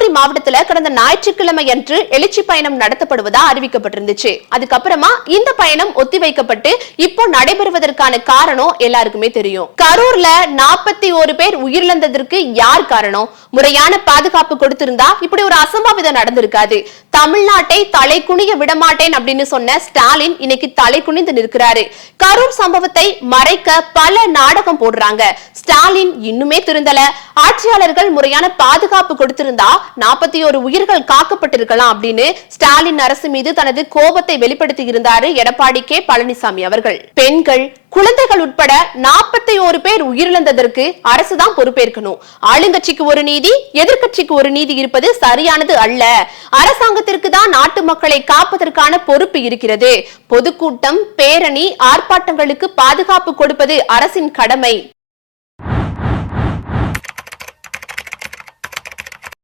தூத்துக்குடி மாவட்டத்துல கடந்த ஞாயிற்றுக்கிழமை அன்று எழுச்சி பயணம் நடத்தப்படுவதா அறிவிக்கப்பட்டிருந்துச்சு. அதுக்கப்புறமா இந்த பயணம் ஒத்திவைக்கப்பட்டு இப்போ நடைபெறுவதற்கான காரணம் எல்லாருக்குமே தெரியும். கரூர்ல 41 பேர் உயிரிழந்ததற்கு யார் காரணம்? முறையான பாதுகாப்பு கொடுத்திருந்தா இப்படி ஒரு அசம்பாவிதம் நடந்திருக்காது. தமிழ்நாட்டை தலை குனிய விடமாட்டேன் அப்படின்னு சொன்ன ஸ்டாலின் இன்னைக்கு தலை குனிந்து நிற்கிறாரு. கரூர் சம்பவத்தை மறைக்க பல நாடகம் போடுறாங்க. ஸ்டாலின் இன்னுமே திருந்தல. ஆட்சியாளர்கள் முறையான பாதுகாப்பு கொடுத்திருந்தா 41 உயிர்கள் காக்கப்பட்டிருக்கலாம் அப்படின்னு ஸ்டாலின் அரசு மீது தனது கோபத்தை வெளிப்படுத்தி இருந்தாரு எடப்பாடி கே பழனிசாமி அவர்கள். பெண்கள், குழந்தைகள் உட்பட 41 பேர் உயிரிழந்ததற்கு அரசுதான் பொறுப்பேற்கணும். ஆளுங்கட்சிக்கு ஒரு நீதி, எதிர்கட்சிக்கு ஒரு நீதி இருப்பது சரியானது அல்ல. அரசாங்கத்திற்கு தான் நாட்டு மக்களை காப்பதற்கான பொறுப்பு இருக்கிறது. பொதுக்கூட்டம், பேரணி, ஆர்ப்பாட்டங்களுக்கு பாதுகாப்பு கொடுப்பது அரசின் கடமை.